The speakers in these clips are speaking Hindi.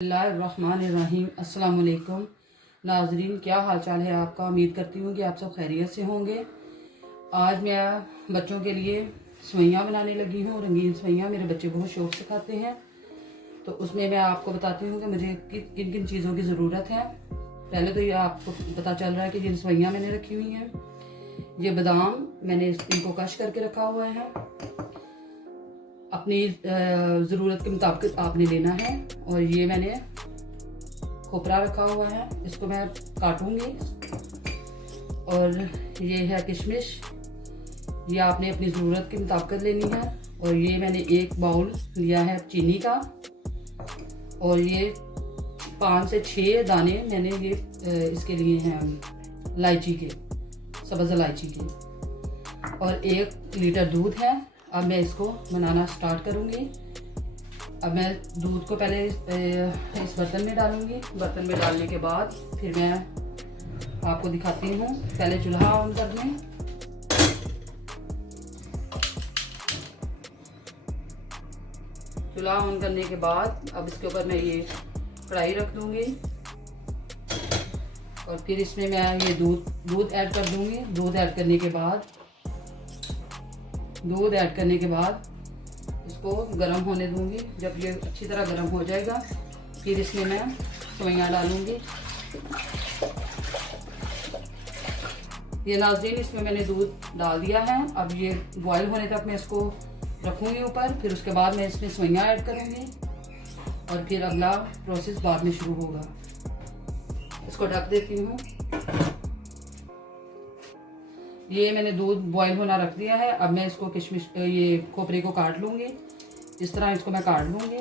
बिस्मिल्लाहिर्रहमानिर्रहीम। अस्सलाम वालेकुम नाजरीन, क्या हाल चाल है आपका। उम्मीद करती हूँ कि आप सब खैरियत से होंगे। आज मैं बच्चों के लिए सवैयाँ बनाने लगी हूँ। रंगीन सवैयाँ मेरे बच्चे बहुत शौक से खाते हैं। तो उसमें मैं आपको बताती हूँ कि मुझे किन किन चीज़ों की ज़रूरत है। पहले तो ये आपको पता चल रहा है कि जिन सवैयाँ मैंने रखी हुई हैं, ये बादाम मैंने इनको कश करके रखा हुआ है। अपनी ज़रूरत के मुताबिक आपने लेना है। और ये मैंने खोपरा रखा हुआ है, इसको मैं काटूंगी। और ये है किशमिश, ये आपने अपनी ज़रूरत के मुताबिक लेनी है। और ये मैंने एक बाउल लिया है चीनी का। और ये 5 से 6 दाने मैंने ये इसके लिए हैं इलायची के, सब्ज़ इलायची के। और 1 लीटर दूध है। अब मैं इसको बनाना स्टार्ट करूँगी। अब मैं दूध को पहले इस बर्तन में डालूँगी। बर्तन में डालने के बाद फिर मैं आपको दिखाती हूँ। पहले चूल्हा ऑन कर लें। चूल्हा ऑन करने के बाद अब इसके ऊपर मैं ये कढ़ाई रख दूँगी। और फिर इसमें मैं ये दूध ऐड कर दूँगी। दूध ऐड करने के बाद इसको गर्म होने दूंगी। जब ये अच्छी तरह गर्म हो जाएगा फिर इसमें मैं सवैयाँ डालूंगी। ये नाज़रीन, इसमें मैंने दूध डाल दिया है। अब ये बॉयल होने तक मैं इसको रखूंगी ऊपर। फिर उसके बाद मैं इसमें सवैयाँ ऐड करूंगी। और फिर अगला प्रोसेस बाद में शुरू होगा। इसको ढक देती हूँ। ये मैंने दूध बॉयल होना रख दिया है। अब मैं इसको ये खोपरे को काट लूँगी। इस तरह इसको मैं काट लूँगी।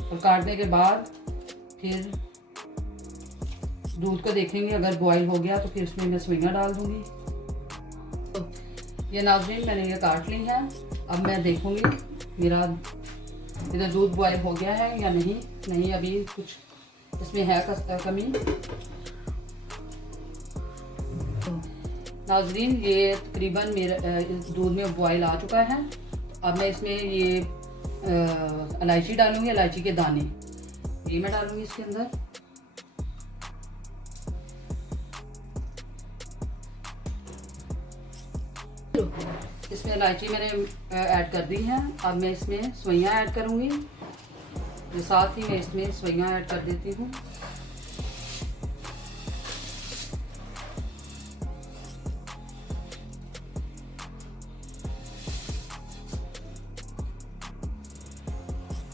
और काटने के बाद फिर दूध को देखेंगे, अगर बॉयल हो गया तो फिर इसमें मैं सवैयाँ डाल दूँगी। तो ये नाज़रीन, मैंने ये काट ली है। अब मैं देखूँगी मेरा इधर दूध बॉयल हो गया है या नहीं अभी कुछ इसमें है कमी। नाज़रीन, ये तकरीबन मेरा दूध में बॉयल आ चुका है। अब मैं इसमें ये इलायची डालूंगी, इलायची के दाने ये मैं डालूंगी इसके अंदर। इसमें इलायची मैंने ऐड कर दी है। अब मैं इसमें सवैयाँ ऐड करूंगी। तो साथ ही मैं इसमें सवैयाँ ऐड कर देती हूँ।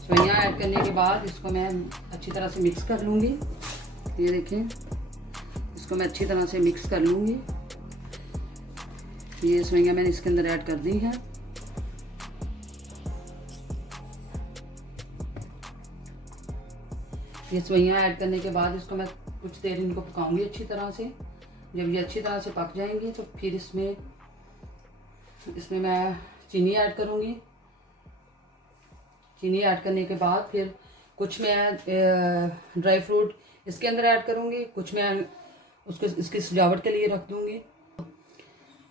सवैयाँ ऐड करने के बाद इसको मैं अच्छी तरह से मिक्स कर लूँगी। ये देखें, इसको मैं अच्छी तरह से मिक्स कर लूँगी। ये सवैयाँ मैंने इसके अंदर ऐड कर दी हैं। ये सवैयाँ ऐड करने के बाद इसको मैं कुछ देर इनको पकाऊंगी अच्छी तरह से। जब ये अच्छी तरह से पक जाएंगी तो फिर इसमें मैं चीनी ऐड करूँगी। चीनी ऐड करने के बाद फिर कुछ मैं ड्राई फ्रूट इसके अंदर ऐड करूँगी, कुछ मैं उसको इसकी सजावट के लिए रख दूँगी।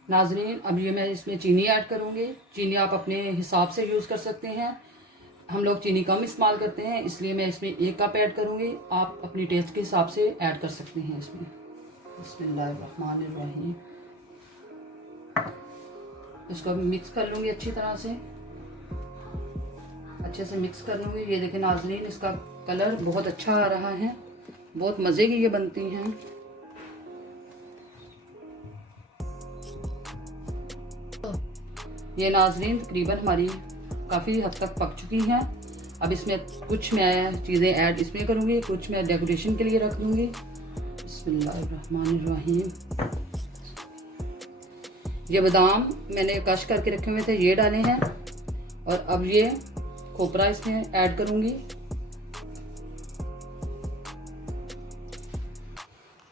नाज़रीन, अब ये मैं इसमें चीनी ऐड करूँगी। चीनी आप अपने हिसाब से यूज़ कर सकते हैं। हम लोग चीनी कम इस्तेमाल करते हैं, इसलिए मैं इसमें 1 कप ऐड करूँगी। आप अपनी टेस्ट के हिसाब से ऐड कर सकते हैं इसमें। बिस्मिल्लाहिर्रहमानिर्रहीम। इसको मिक्स कर लूँगी अच्छी तरह से, अच्छे से मिक्स कर लूँगी। ये देखें नाज़रीन, इसका कलर बहुत अच्छा आ रहा है। बहुत मज़े की ये बनती हैं। ये नाज़रीन तकरीबन हमारी काफ़ी हद तक पक चुकी हैं। अब इसमें कुछ मैं चीज़ें ऐड इसमें करूँगी, कुछ मैं डेकोरेशन के लिए रख दूँगी। बिस्मिल्लाहिर्रहमानिर्रहीम। ये बादाम मैंने कश करके रखे हुए थे, ये डाले हैं। और अब ये खोपरा इसमें ऐड करूँगी।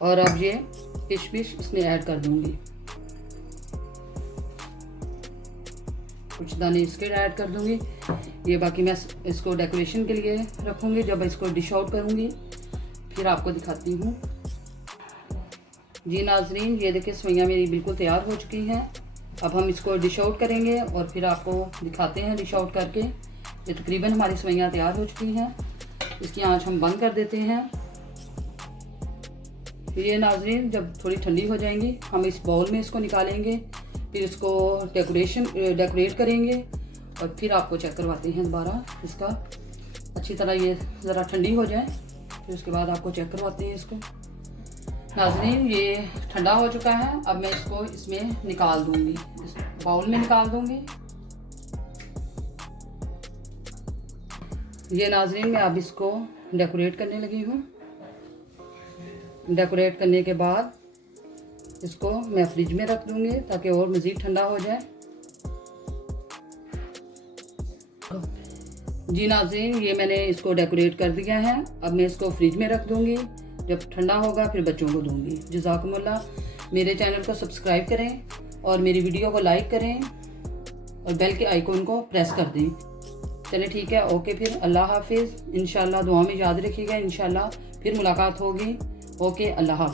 और अब ये किशमिश इसमें ऐड कर दूँगी। कुछ दाने इसके ऐड कर दूँगी। ये बाकी मैं इसको डेकोरेशन के लिए रखूँगी। जब इसको डिश आउट करूँगी फिर आपको दिखाती हूँ। जी नाज़रीन, ये देखिए सवैयाँ मेरी बिल्कुल तैयार हो चुकी हैं। अब हम इसको डिश आउट करेंगे और फिर आपको दिखाते हैं डिश आउट करके ये तकरीबन हमारी सेवइयाँ तैयार हो चुकी हैं। इसकी आंच हम बंद कर देते हैं। ये नाज़रीन जब थोड़ी ठंडी हो जाएंगी हम इस बाउल में इसको निकालेंगे, फिर इसको डेकोरेट करेंगे और फिर आपको चेक करवाते हैं दोबारा इसका। अच्छी तरह ये ज़रा ठंडी हो जाए फिर उसके बाद आपको चेक करवाते हैं इसको। नाज़रीन ये ठंडा हो चुका है, अब मैं इसको इसमें निकाल दूंगी, इस बाउल में निकाल दूंगी। ये नाज़रीन मैं अब इसको डेकोरेट करने लगी हूँ। डेकोरेट करने के बाद इसको मैं फ्रिज में रख दूंगी ताकि और मज़ीद ठंडा हो जाए। जी नाज़रीन ये मैंने इसको डेकोरेट कर दिया है, अब मैं इसको फ्रिज में रख दूंगी। जब ठंडा होगा फिर बच्चों को दूंगी। जज़ाकुमुल्लाह। मेरे चैनल को सब्सक्राइब करें और मेरी वीडियो को लाइक करें और बेल के आइकॉन को प्रेस कर दें। चलिए ठीक है, ओके फिर अल्लाह हाफिज़। इंशाल्लाह दुआ में याद रखिएगा, इंशाल्लाह फिर मुलाकात होगी। ओके, अल्लाह हाफिज़।